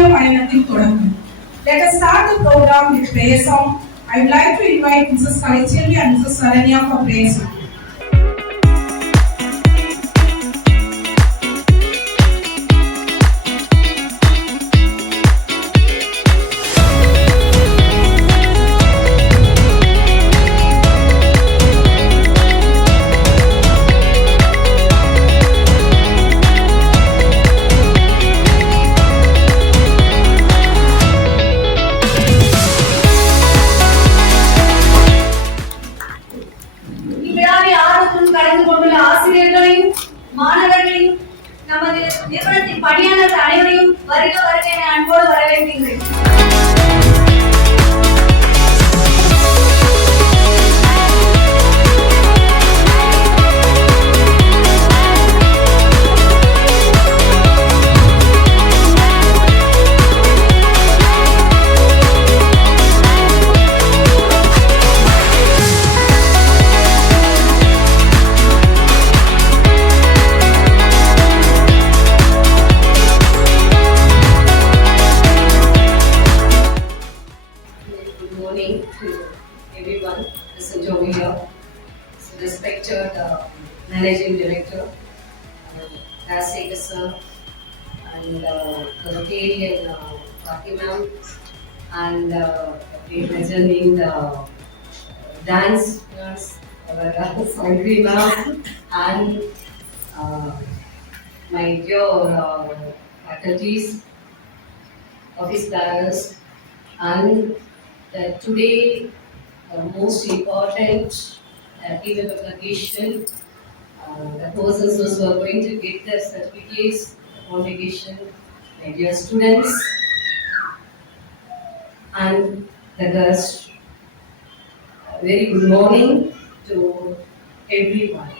புதிய பயணத்தின் தொடக்கம். Let us start the program with prayer song. I would like to invite Mrs. Kalichilvi and Mrs. Saranya for prayer song. மாணவர்களையும் நமது நிறுவனத்தின் பணியாளர்கள் அனைவரையும் வருக வருக என அன்போடு வரவேற்கின்றேன். To everyone present over here, so respected Managing Director, Rasika sir, and the Rotarian Party ma'am, and representing the dance nurse, Sangri ma'am, and my dear faculties, office bearers, and today most important event of occasion, the persons who are going to get their certificates, convocation, my dear students and the guests. Very good morning to everyone.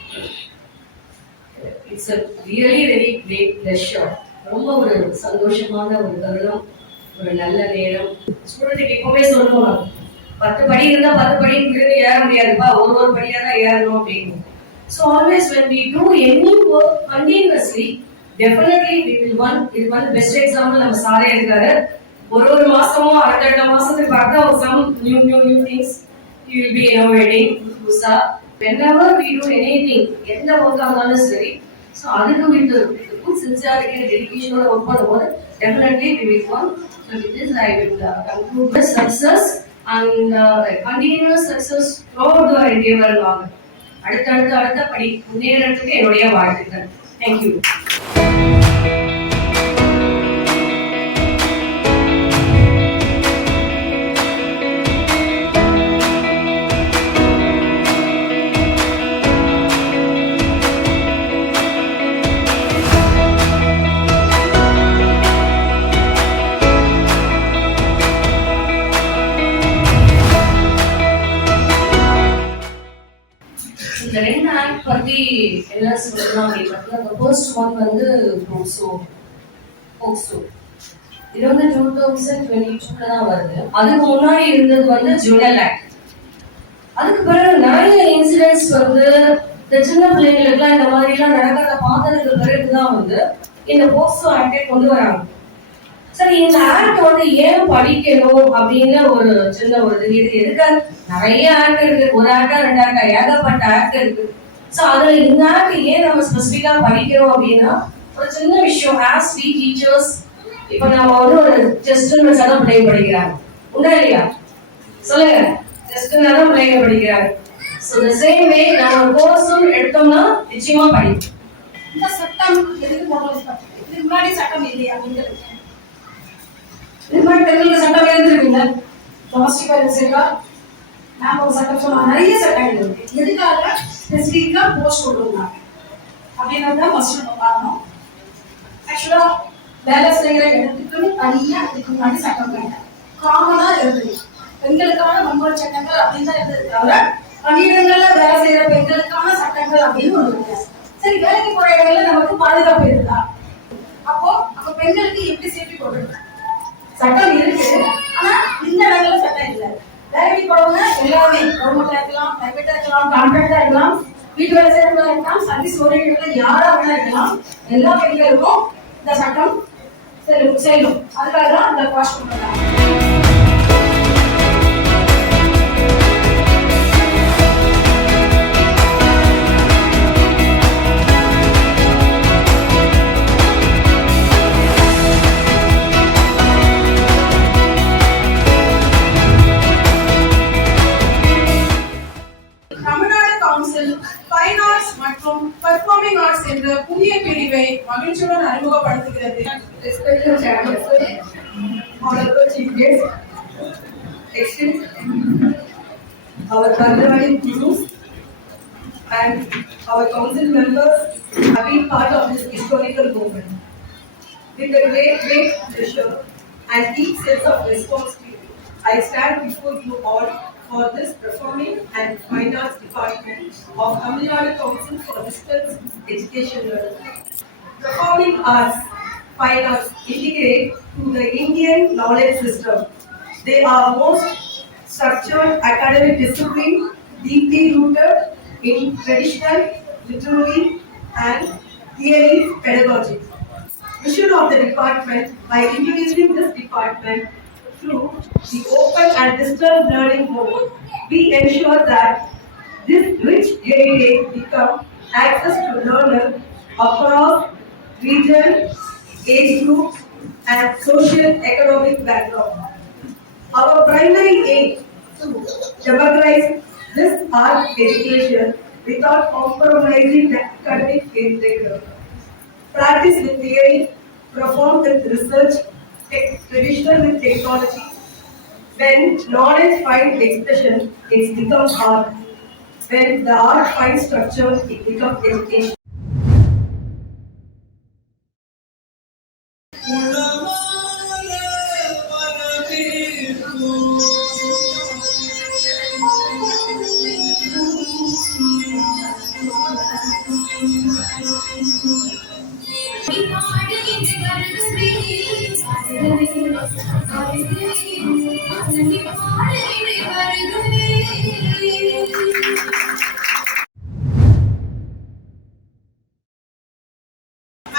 It's a really very great pleasure. ரொம்ப ஒரு சந்தோஷமான ஒரு தருணம், ஒரு நல்ல நேரம். ஸ்டூடெண்ட்டுக்கு எப்பவுமே சொல்லணும், 10 படி இருந்தா 10 படி ஏற முடியாதுப்பா, ஒரு படியா தான் ஏறணும் அப்படின்னு. So always when we do any work continuously, definitely we will want. இது வந்து பெஸ்ட் எக்ஸாம்பிள் நம்ம சாரே இருக்காரு. ஒரு மாசமும் அடுத்த மாசத்துக்கு பார்த்தா some new things you will be innovating. புதுசா whenever we do anything, எந்த ஒர்க் ஆனாலும் சரி, so அதுக்கு with good sincerity and dedication ஓட ஒர்க் பண்ணும்போது definitely we will want. So with this I will conclude the success and continuous success throughout the endeavor. அடுத்த படி முன்னேறதுக்கு என்னுடைய வாழ்த்துக்கள். Thank you. இந்த ரெண்டு ஆக்ட் பத்தி என்ன சொல்லலாம் அப்படின்னா, ஃபர்ஸ்ட் ஒன் வந்து போக்சோ. இது வந்து 2022 தான் வருது. அதுக்கு முன்னாடி இருந்தது வந்து ஜுவனல் ஆக்ட். அதுக்கு பிறகு நிறைய இன்சிடென்ட்ஸ் வந்து இந்த சின்ன பிள்ளைங்களுக்குலாம் இந்த மாதிரி எல்லாம் நடக்கிறத பார்த்ததுக்கு பிறகுதான் வந்து இந்த போக்சோ ஆக்டை கொண்டு வராங்க. சரி, இந்த ஆக்ட் வந்து ஏன் படிக்கணும் அப்படின்னு ஒரு சின்ன ஒரு இது எதுக்கு? நிறைய ஆக்ட் இருக்கு, ஒரு ஆக்டா 2 ஆக்டா ஏகப்பட்ட ஆக்ட் இருக்கு. சோ அதுல இந்த ஆக்ட் ஏன் நம்ம ஸ்பெசிபிக்கா படிக்கிறோம் அப்படின்னா, ஒரு சின்ன விஷயம். ஆஸ் வி டீச்சர்ஸ், இப்ப நம்ம வந்து ஒரு டெஸ்ட் தான் பிள்ளைங்க படிக்கிறாங்க, உண்டா இல்லையா? சொல்லுங்க, டெஸ்ட்னா தான் பிள்ளைங்க படிக்கிறாங்க. சோ தி சேம் வே நம்ம கோர்ஸும் எடுத்தோம்னா நிச்சயமா படிக்கும். இந்த சட்டம் எதுக்கு போடுறோம்? இதுக்கு முன்னாடி சட்டம் இல்லையா? இது மாதிரி தெலுங்கு சட்டம் எழுந்திருக்குங்க. டொமஸ்டிக் வயலன்ஸ்ல நாம ஒரு சட்டம் சொன்னோம், நிறைய சட்டங்கள் இருக்கு. எதுக்காக ஸ்பெசிஃபிக்கா போஸ்ட் கொடுக்குறாங்க அப்படின்றத ஃபர்ஸ்ட் நம்ம பார்க்கணும். ஆக்சுவலா வேலை செய்கிற இடத்துக்குன்னு தனியா அதுக்கு முன்னாடி சட்டம் கிடையாது, காமனா இருந்தது. பெண்களுக்கான வன்முறை சட்டங்கள் அப்படின்னு தான் இருந்தது தவிர பணியிடங்கள்ல வேலை செய்யற பெண்களுக்கான சட்டங்கள் அப்படின்னு ஒண்ணு கிடையாது. சரி, வேலைக்கு போற இடங்கள்ல நமக்கு பாதுகாப்பு இருக்குதா? அப்போ பெண்களுக்கு எப்படி சேஃப்டி கொடுக்குறாங்க? சட்டம் இருக்கு, ஆனா இந்த இடத்துல சட்டம் இல்லை. வேலைக்கு போறவங்க எல்லாமே கவர்மெண்ட்ல இருக்கலாம், பிரைவேட்டா இருக்கலாம், கான்ட்ராக்டா இருக்கலாம், வீட்டு வேலை செய்யறவங்களா இருக்கலாம், சர்வீஸ் ஓரியன்டா யாரா வேணா இருக்கலாம். எல்லா பெண்களுக்கும் இந்த சட்டம் செல்லும். அதுக்காக தான் அந்த வாஷ் பண்ணுறாங்க. தமிழ்நாடு கவுன்சில் ஃபைன் ஆர்ட்ஸ் மற்றும் பெர்ஃபார்மிங் ஆர்ட்ஸ் என்ற புதிய பிரிவை மகிழ்ச்சியுடன் அறிமுகப்படுத்துகிறது. Respected Chairperson, Honorable Chief Guest, Extend our Karnataka gurus and our council members have been part of this historical movement. With a great pleasure and deep sense of responsibility, I stand before you all for this performing and fine arts department of Tamil Nadu Council for Distance Education Learning. Performing arts, fine arts integrate to the Indian knowledge system. They are most structured academic discipline, deeply rooted in traditional, literary and theory pedagogy. Mission of the department, by introducing this department through the open and distance learning mode, we ensure that this rich heritage become access to learners across region, age group, and social economic background. Our primary aim to democratize this art education without compromising the academic integrity. Practice with theory, perform with research, traditional with technology. When knowledge finds expression, it becomes art. When the art finds structure, it becomes education.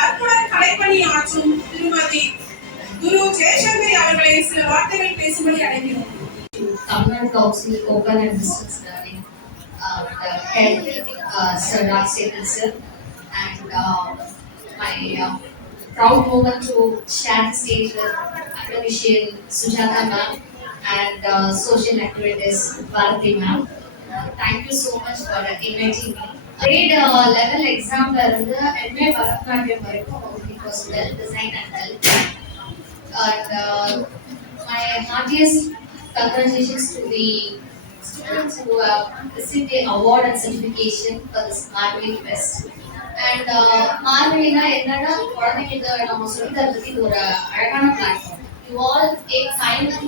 அற்புதம் கலைப்பணி ஆற்றும் திருமதி குரு ஜெயசங்கரி அவர்களை சில வார்த்தைகள் பேசும்படி அழைக்கிறோம். Tamil Nadu Council Open and Distance Learning, the head, Sir Raj Sekhar sir, and my proud moment to share the stage with academician Sujata ma'am and social activist Bharati ma'am. Thank you so much for inviting me. Grade level exam la irundhu MA Bharatanatyam varaikum it was well designed and well planned. And my heartiest congratulations to the students who have received the award and certification for this Marveli Fest. And Marvelina என்னன்னா குழந்தைங்களுக்கு நம்ம சொல்லி தரதுக்கு இது ஒரு அழகான platform. You all take time to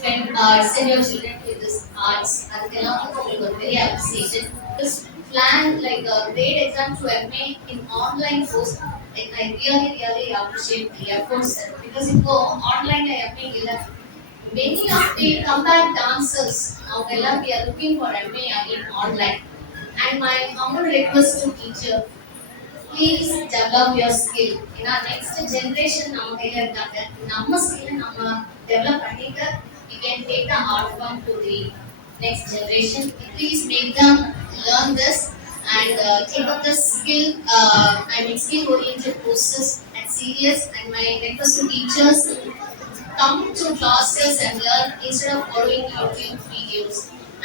send your children to this arts. அதுக்கெல்லாம் உங்களுக்கு ஒரு பெரிய appreciation. This plan like a grade exam to MA in online course. Like I really appreciate the efforts because இப்போ online MA இல்ல. Many of the comeback dancers, we are looking for MA again online. And my humble request to teacher, please develop your skill. In our next generation, நம்ம skill நம்ம develop பண்ணிட்டு we can take the art form to the next generation. Please make them learn this and take up the skill, skill oriented courses and serious. And my request to teachers, come to classes and learn instead of following YouTube videos.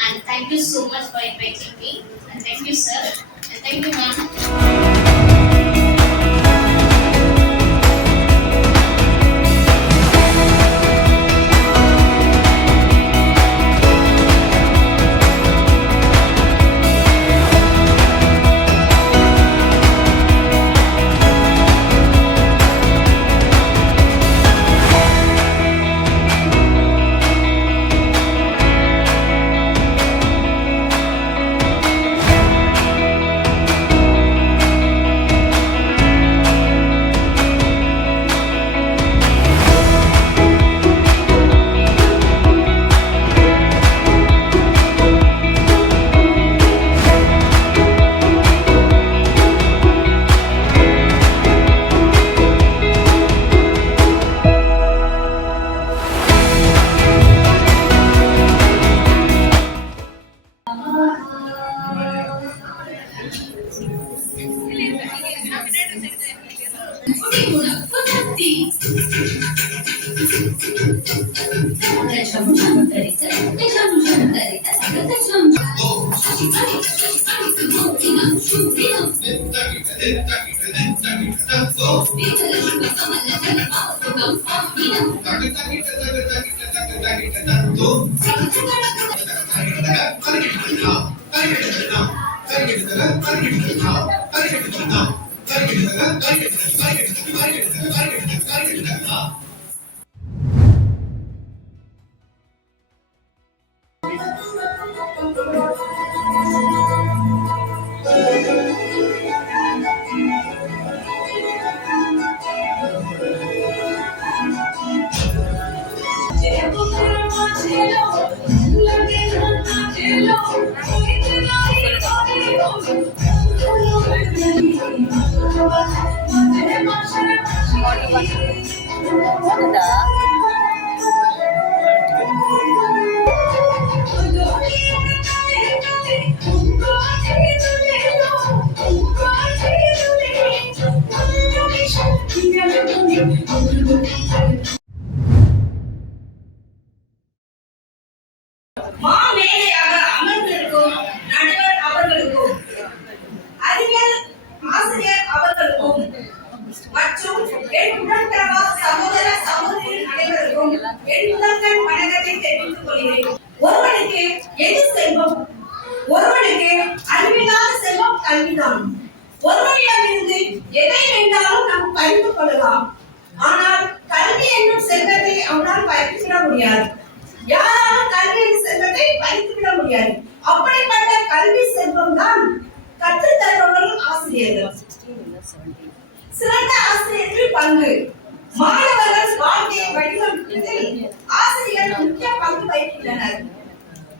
And thank you so much for inviting me. And thank you, sir. And thank you, ma'am. மாமேதையாக அமர்ந்திருக்கும் நடுவர் அவர்களுக்கும், அறிவியல் ஆசிரியர் அவர்களுக்கும் மற்றும் என் உடன்பிறவா சகோதர சகோதரி அனைவருக்கும் என் முதல்வன் வணக்கத்தை தெரிவித்துக் கொள்கிறேன். ஒருவனுக்கு எது செல்வம்? ஒருவனுக்கு அறிவில்லாத செல்வம் கல்விதான். ஒருவனிடமிருந்து எதை வேண்டாலும் நாம் பறித்துக் கொள்ளலாம். ஆனால் கல்வி என்னும் செல்வத்தை அவனால் பறித்துவிட முடியாது. யாராலும் கல்வி செல்வத்தை பறித்துவிட முடியாது. அப்படிப்பட்ட கல்வி செல்வம் தான் கற்றுத் தருபவர்கள் ஆசிரியர்கள். சிறந்த ஆசிரியர்கள் பங்கு. மாணவர்கள் வாழ்க்கையை வடிவமைப்பதில் ஆசிரியர்கள் முக்கிய பங்கு வகிக்கின்றனர்.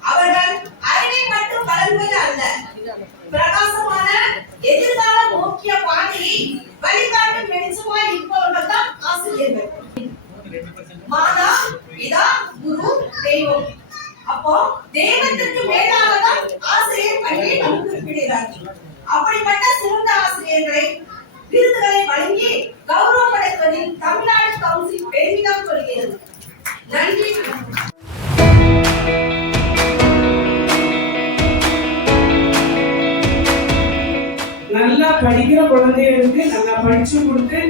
அவர்கள் அறிவை மட்டும் வழங்குவது அல்ல, பிரகாசமான எதிர்காலம் நோக்கிய பாதையை வழிகாட்டும் வெளிச்சமாய் இருப்பவர்கள் தான் ஆசிரியர்கள். மாதா, பிதா, குரு, தெய்வம். அப்போ தெய்வத்திற்கு மேலானதான் ஆசிரியர் பணியை நமக்கு குறிப்பிடுகிறார்கள். அப்படிப்பட்ட சிறந்த ஆசிரியர்களை விருதுகளை வழங்கி கௌரவப்படுத்துவதில் தமிழ்நாடு கவுன்சில் பெருமிதம் கொள்கிறது. நன்றி. நல்லா படிக்கிற குழந்தைகளுக்கு நல்லா படிச்சு கொடுத்து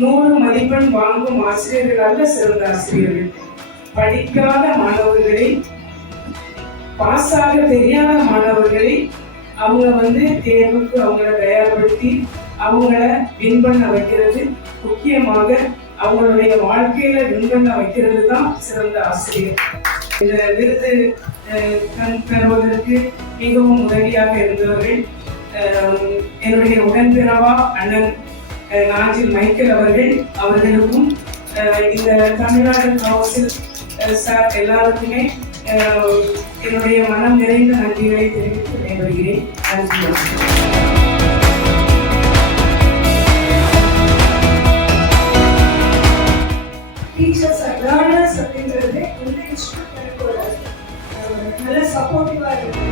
100 மதிப்பெண் வாங்கும் ஆசிரியர்கள் அல்ல சிறந்த ஆசிரியர்கள். படிக்காத மாணவர்களை, பாஸ் ஆக தெரியாத மாணவர்களை அவங்க தேர்வுக்கு அவங்கள தயார்படுத்தி அவங்கள வின் பண்ண வைக்கிறது, முக்கியமாக அவங்களுடைய வாழ்க்கையில வின் பண்ண வைக்கிறது தான் சிறந்த ஆசிரியர். இந்த விருது தருவதற்கு மிகவும் உதவியாக இருந்தவர்கள் என்னுடைய உடன்பிறவா அண்ணன் நாஞ்சில் மைக்கேல் அவர்களுக்கும் இந்த தமிழ்நாடு கவுன்சில் சார் எல்லாருக்குமே என்னுடைய மனம் நிறைந்த நன்றிகளை தெரிவித்து விடைபெறுகிறேன். நன்றி. டீச்சர்ஸ் லேர்னர்ஸ் அப்படிங்கிறது இந்த இன்ஸ்டியூட் ஒரு நல்ல சப்போர்ட்டிவா இருக்கு.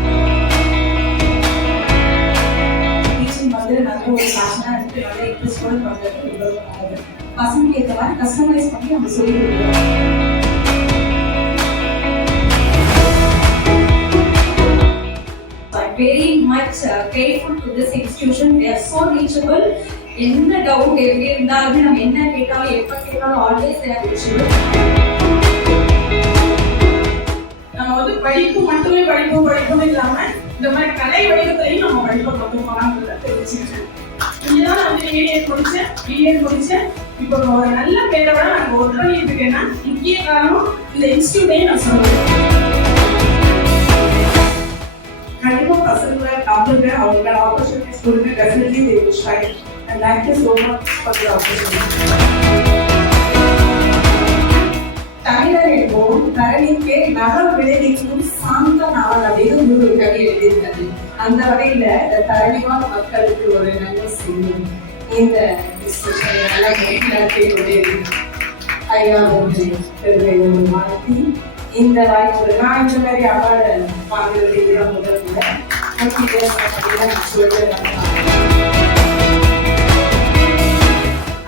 டீச்சிங் நல்ல ஒரு பேஷனா இருக்கு, நல்ல இன்ட்ரெஸ்டோட பண்றது பசங்களுக்கு ஏற்ற மாதிரி கஸ்டமைஸ் பண்ணி நம்ம சொல்லி கொடுக்குறோம். Very much grateful to this institution. They are so reachable. என்ன டவுட் எப்படி இருந்தாலும் நம்ம என்ன கேட்டாலும் எப்ப கேட்டாலும் ஆல்வேஸ் they are reachable. நம்ம படிப்பு மட்டுமே படிப்பும் இல்லாம இந்த மாதிரி கலை வடிவத்திலையும் நம்ம படிப்பை கொண்டு போனாங்கிறத தெரிஞ்சுக்கிட்டேன். இதுதான் நான் பிஎட் முடிச்சேன். இப்போ ஒரு நல்ல பேரோட நான் ஒர்க் பண்ணிட்டு இருக்கேன்னா முக்கிய காரணம் இந்த இன்ஸ்டியூட்டையும் நான் சொல்லுவேன். கண்டிப்பா பசங்களை நம்புங்க, அவங்க ஆப்பர்ச்சுனிட்டிஸ் கொடுங்க. Definitely they will shine. And thank you so much for the opportunity. தமிழர் என்போம் தரணிக்கு நகர் விளைவிக்கும் சாந்த நாள் அப்படின்னு ஒரு கவி எழுதியிருக்காரு. அந்த வகையில இந்த தரணிவாழ் மக்களுக்கு ஒரு நல்ல செய்தி இந்த நடத்தி ஐயா ஒரு மாற்றி இந்த வாய்ப்பு நான் இந்த மாதிரி அவார்டு வாங்குறது இதுதான் முதல்ல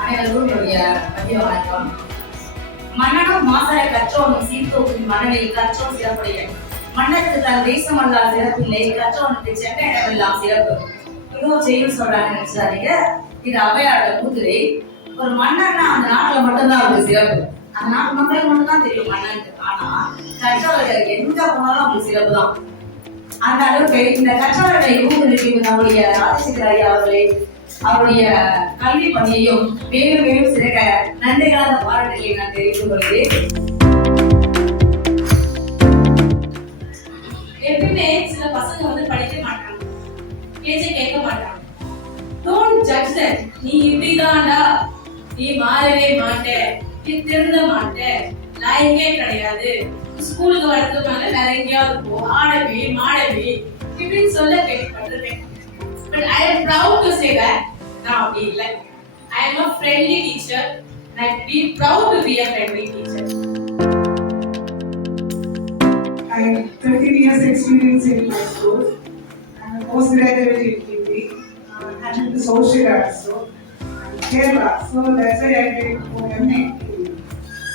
அனைவருக்கும் என்னுடைய மதிய வணக்கம். மன்னனும் மாசரை கற்றோனும் சீர்தோக்கும் மணலில் கற்றோன் சிறப்புடைய மன்னருக்கு தன் தேசம் அல்லா சிறப்பில்லை கற்றோனுக்கு சென்ற இடமெல்லாம் சிறப்பு. இன்னும் செய்யும் சொல்றாங்க நினைச்சாதீங்க. இது அவையாட முதிரை. ஒரு மன்னன்னா அந்த நாட்டுல மட்டும்தான் அவருக்கு சிறப்பு. அந்த நாட்டு மக்களுக்கு மட்டும்தான் தெரியும் மன்னனுக்கு. ஆனா கற்றவர்கள் எங்க போனாலும் அவங்களுக்கு சிறப்பு தான். அந்த அளவுக்கு இந்த கற்றவர்களை ஊக்குவிக்கும் நம்முடைய ராஜசேகர் ஐயா அவர்களே அவருடைய கல்வி பணியையும் மேலும் மேலும் சிறக்க நன்றிகளான பாராட்டுகளை நான் தெரிவித்துக் கொள்கிறேன். எப்பவுமே சில பசங்க வந்து படிக்க மாட்டாங்க, பேச்ச கேட்க மாட்டாங்க. Don't judge that. நீ இப்படிதான்டா, நீ மாறவே மாட்ட, நீ திருந்த மாட்ட, லாயக்கே கிடையாது, ஸ்கூலுக்கு வரதுனால வேற எங்கேயாவது போ, ஆடவே மாடவே இப்படின்னு சொல்ல கேள்விப்பட்டிருக்கேன். But I am proud to say that நான் அப்படி இல்லை. I am a friendly teacher and I be proud to be a friendly teacher. I have 13 years experience in my school. I'm a postgraduate in Hindi and in social arts. So I'm Kerala. So that's why I did MA.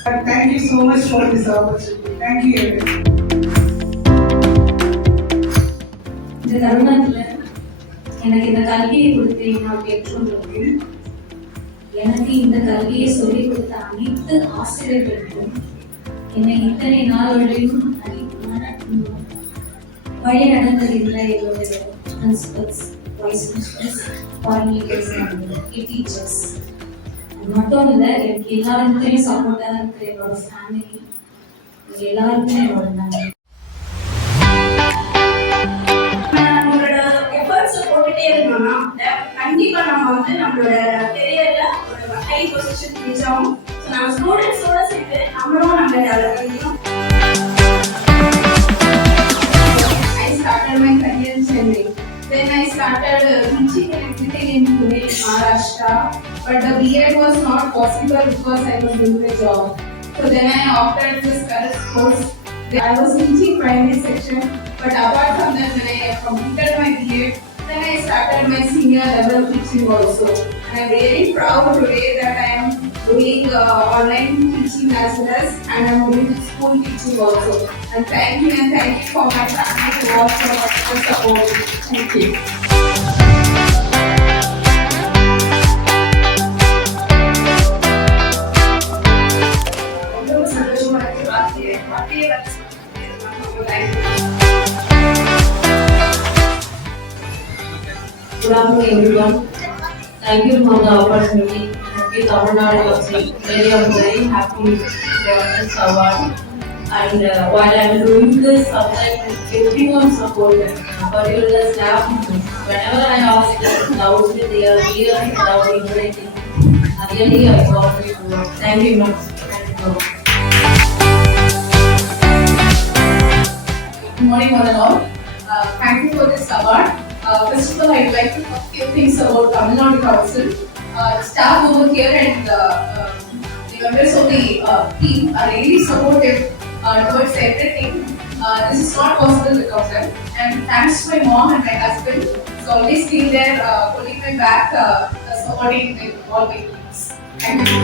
But thank you so much for this opportunity. Thank you everyone. இந்த தருணத்துல எனக்கு இந்த கல்வியை கொடுத்து நான் பெற்றோர்களுக்கு, எனக்கு இந்த கல்வியை சொல்லிக் கொடுத்த அனைத்து ஆசிரியர்களுக்கும், என்னை இத்தனை நாள்களிலும் வழி நடந்ததில்லை என்னுடைய principals, vice principals, coordinators, teachers மட்டும் இல்லை, எனக்கு எல்லாருக்குமே சப்போர்ட்டாக இருக்கிற என்னோட ஃபேமிலி, எல்லாருக்குமே என்னோட நன்றி. கண்டிப்பா நம்ம வந்து நம்மளோட கெரியர்ல ஒரு ஹை பொசிஷன் ரீச் ஆகும். ஸோ நம்ம ஸ்டூடெண்ட்ஸோட சேர்த்து நம்மளும் நம்ம டெவலப் பண்ணிக்கணும். I started my career in Chennai. Then I started teaching and everything in Pune, Maharashtra. But the B.Ed was not possible because I was doing the job. So then I opted this course. I was teaching primary section. But apart from that, when I completed my B.Ed, then I started my senior level teaching also. And I'm very proud today that I am doing online teaching as well as and I'm doing school teaching also. And thank you for my family to also support. Thank you. Good afternoon, everyone. Thank you for the opportunity. Happy Tamil Nadu Council. Really, I'm very happy for this award. And while I'm doing this, sometimes everyone supported, particularly the staff. Whenever I ask them doubts, they are clear without encouraging. Really, I got it. Thank you much. Thank you. Good morning, all in all. Thank you for this award. First of all, I'd like to talk a few things about Tamil Nadu Council. Staff over here and the members of the team are really supportive towards everything. This is not possible without them. And thanks to my mom and my husband, who's always been there, pulling my back, supporting me all my things. Thank you.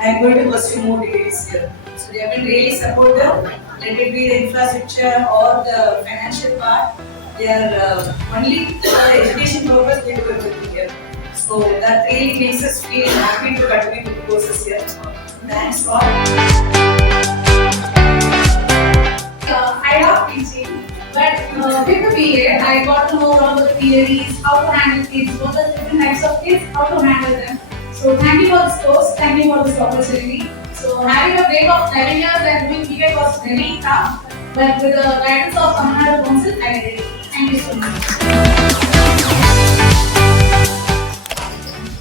I'm going to pursue more degrees here. So they have been really supportive. Let it be the infrastructure or the financial part. They are only for the education purpose they do everything here. So that really makes us feel happy to continue with the courses here. Thanks all. I love teaching, but with the B.Ed, I got to know all the theories, how to handle kids, what are the different types of kids, how to handle them. So thank you for this course, thank you for this opportunity. So having a break of 11 years and doing B.Ed was very tough, but with the guidance of Tamil Nadu Council, I did it. Thank you so much.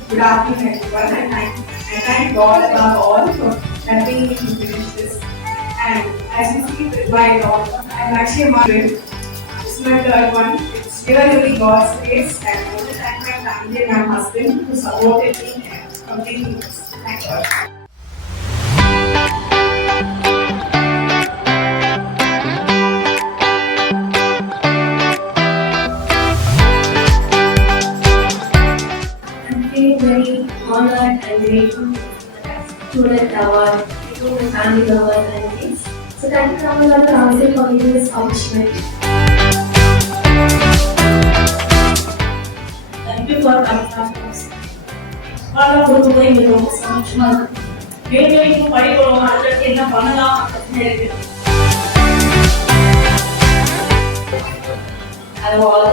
Good afternoon, everyone. I thank God above all for helping me to finish this. And as you see with my daughter, I'm actually a mother. This is my third one. It's really God's grace, and I want to thank my family and my husband who supported me and completing this. Thank you. I'm very honored and grateful family members and everything. So thank you, Tamil Nadu Council, for giving this opportunity. Thank you for coming to us. பாடம் கொடுக்கும்போது எங்களுக்கு ரொம்ப சந்தோஷமா இருக்கு. வேலைக்கு படிக்கணும், அடுத்து என்ன பண்ணலாம் அப்படின்னு இருக்கு. Hello all,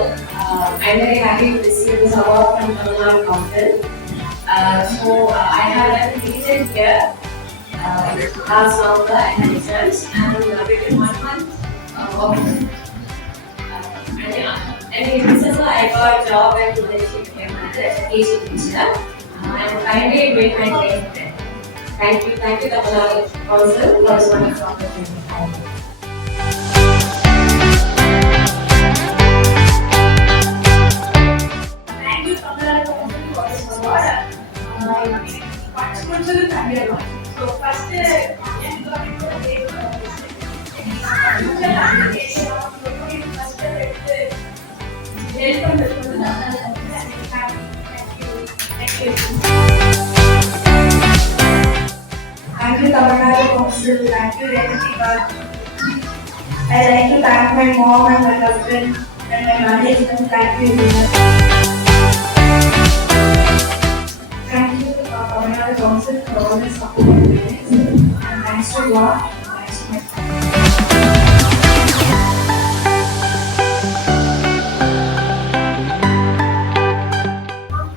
I'm very happy to receive this award from Tamil Nadu Council. I have represented here last November I had exams and within 1 month and in December I got a job at the education teacher. I'm currently doing my training. Thank you Tamil Nadu Council for this wonderful opportunity. Thank you, Tamil Nadu Council, for this award. Participants Tamil. So first help பண்றது நல்லா இருக்கு. Thank you. Thank you, Tamil Nadu Council. Thank you, Renati. I like to thank my mom and my husband and my management. Thank you. Thank you, Tamil Nadu Council, for all the support and guidance. And thanks to God. Thanks to my family.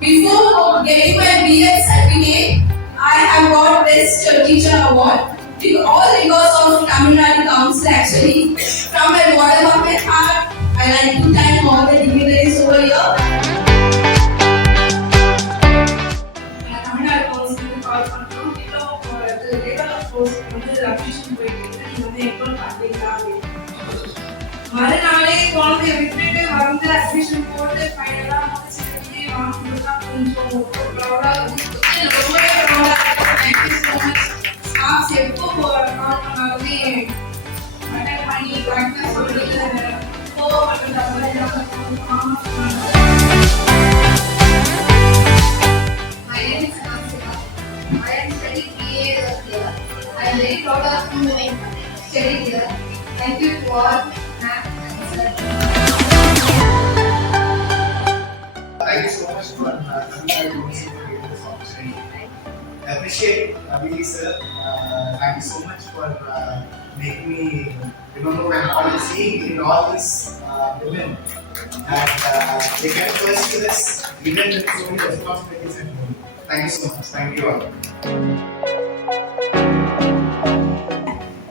Before getting my BS certificate, I have got Best Teacher Award. All because of Tamil Nadu Council actually. From my bottom of my heart, I like to thank all the dignitaries over here. Tamil Nadu Council கால் பண்றோம். இப்போ ஒரு level of course வந்து அட்மிஷன் போயிட்டு இருக்கு. நீங்க வந்து எப்போ பாத்தீங்களா? மறுநாளே குழந்தைய விட்டுட்டு வந்து அட்மிஷன் போட்டு ஃபைனலா முடிச்சுட்டு வாங்கினா கொஞ்சம் ப்ரௌடா இருக்கு. ரொம்பவே ப்ரௌடா இருக்கு. Thank you so much. Staffs எப்போ கால் பண்ணாலுமே அட்டெண்ட் பண்ணி கரெக்டாக சொல்றது கோவப்பட்டது அதெல்லாம் My name is Nansika. I am studying BA here. I am very proud of studying here. Thank you to all. Thank you so much for coming out to see this opportunity. I appreciate Abhi sir. Thank you so much for making me remember when I was seeing in all these women that they get first to this event with so many responsibilities at home. Thank you so much. Thank you all.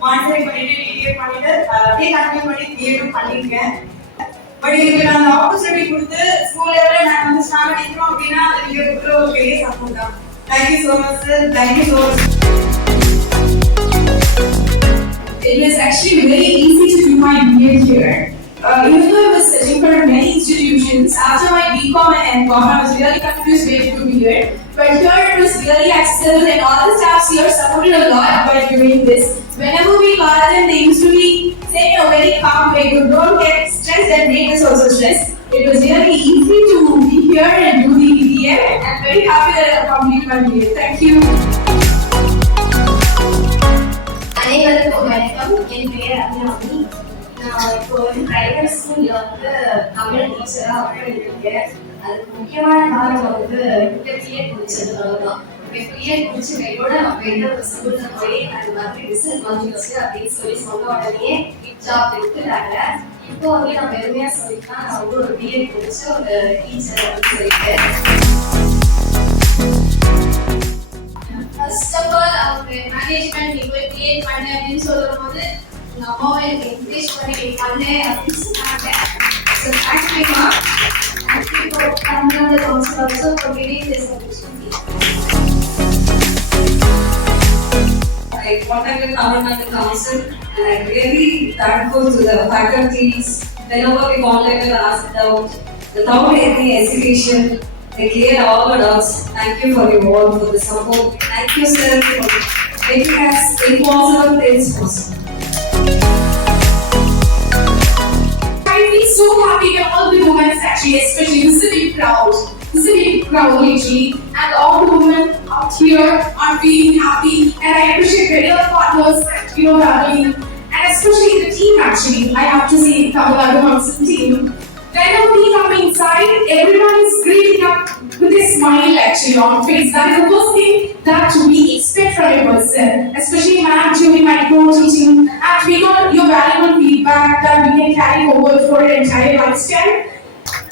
Monitoring பண்ணிட்டு டிஏ பண்ணிட்டு அப்படியே கண்டினியூ பண்ணி டிஏடும் பண்ணிருக்கேன். பட் எனக்கு நான் ஆப்பர்ச்சுனிட்டி கொடுத்து ஸ்கூல் லெவலில் நான் வந்து ஸ்டார்ட் பண்ணிக்கிறோம் அப்படின்னா அது நீங்க கொடுக்குற ஒரு பெரிய சப்போர்ட் தான். Thank you so much sir. Thank you so much. It was actually very easy to do my BA here. Even though I was searching for many institutions, after my BCom and MCom, I was really confused where to be here. But here it was really accessible, and all the staffs here supported a lot by doing this. Whenever we call them, they used to be saying in a very calm way, "You don't get stressed, and make us also stressed." It was really easy to be here and do the BA. I'm very happy that I completed my BA. Thank you. அனைவருக்கும் வணக்கம். என் பெயர் அபிராமி. நான் இப்போ வந்து பிரைவேட் ஸ்கூல்ல வந்து தமிழ் டீச்சரா இருக்கேன். அதுக்கு முக்கியமான காரணம் வந்து பிஎட் முடிச்சதுனால தான். பிஎட் முடிச்ச கையோட எந்த ஒரு ஸ்கூல்ல போய் அது மாதிரி ரிசல்ட் வந்துச்சு அப்படின்னு சொன்ன உடனே ஜாப் எடுத்துட்டாங்க. இப்போ வந்து நான் பெருமையா சொல்லிக்கலாம், நான் வந்து ஒரு பிஎட் முடிச்ச ஒரு டீச்சர் அப்படின்னு சொல்லிட்டு. First of all, our management நீ போய் கிரியேட் பண்ண அப்படின்னு சொல்லும்போது எங்க அம்மாவை எனக்கு என்கரேஜ் பண்ணி நீ பண்ணு அப்படின்னு சொன்னாங்க. So thank you ma. Thank you for Tamil Nadu Council also for giving this opportunity. I contacted Tamil Nadu Council and I'm really thankful to the faculties. Whenever we contacted and asked out, without any hesitation, they cleared all the doubts. Thank you for your all for the support. Thank you, sir, for making us impossible things possible. I feel so happy that all the women actually, especially, used to be proud. sitting proudly, and all the women out here are feeling happy. And I appreciate many other partners, Radhi, and especially the team. Actually, I have to say, Kamala Johnson team. Whenever we come inside, everyone is greeting up with a smile actually on face. That is the first thing that we expect from a person, especially ma'am during my co-teaching. And we got your valuable feedback that we can carry forward for an entire lifestyle.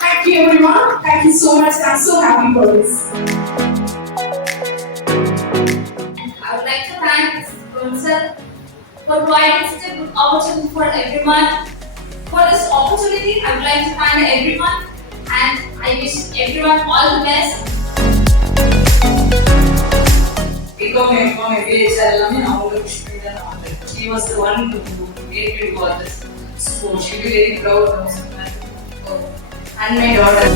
Thank you everyone. Thank you so much. I'm so happy for this. I would like to thank Council for providing such a good opportunity for everyone. For this opportunity, I would like to thank everyone and I wish everyone all the best. She was the one who made me do all this. So she'll be very proud of us. And my daughter.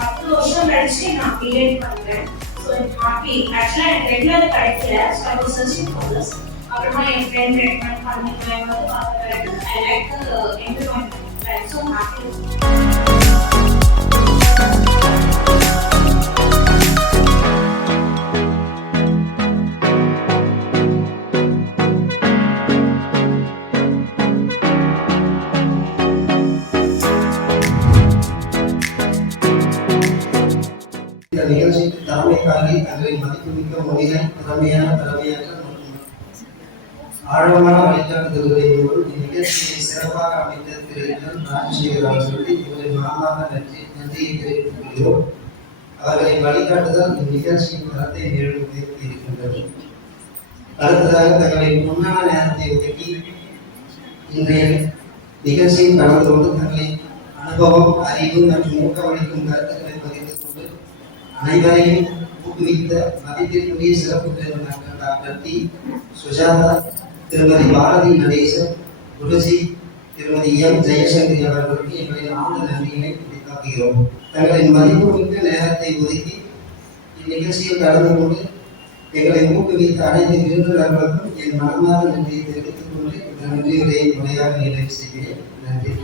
10 வருஷம் கழிச்சு நான் பிஎட் பண்றேன். So happy. ஆக்சுவலாக எனக்கு ரெகுலர் கிடைக்கல. So I was searching for this. அப்புறமா என் friend recommend பண்ணிட்டு வந்து பார்க்குறேன். I like the environment. I so happy. இந்த நிகழ்ச்சிக்கு தலைமைக்காகி தங்களை மதிப்புமிக்க மொழிகள் திறமையாக ஆழமான வழிகாட்டுதல்களை மூலம் இந்நிகழ்ச்சியை சிறப்பாக அமைத்த திரு ராஜசேகர் அவர்களுக்கு இவரை மனமாக நன்றியை தெரிவித்துக் கொள்கிறோம். அவர்களின் வழிகாட்டுதல் இந்நிகழ்ச்சியின் தரத்தை மேலும் உயர்த்தி இருக்கின்றது. அடுத்ததாக தங்களின் முன்னான நேரத்தை ஒதுக்கி இன்றைய நிகழ்ச்சியில் கலந்து கொண்டு தங்களின் அனுபவம், அறிவு மற்றும் ஊக்கமளிக்கும் கருத்துக்களை பகிர்ந்து கொண்டு அனைவரையும் ஊக்குவித்த மதிப்பிற்குரிய சிறப்பு பெறுநர்கள் டாக்டர் டி சுஜாதா, திருமதி பாரதி நடேசன், குருஜி, திருமதி எம் ஜெயசங்கரி அவர்களுக்கு எங்களின் ஆழ்ந்த நன்றியினை வெளிக்காட்டுகிறோம். தங்களின் மதிப்புமிக்க நேரத்தை ஒதுக்கி இந்நிகழ்ச்சியில் கலந்து கொண்டு எங்களை ஊக்குவித்த அனைத்து விருந்தினர்களுக்கும் என் மனமார்ந்த நன்றியை தெரிவித்துக் கொண்டு இந்த நன்றி உரையை முறையாக நிறைவு செய்கிறேன். நன்றி.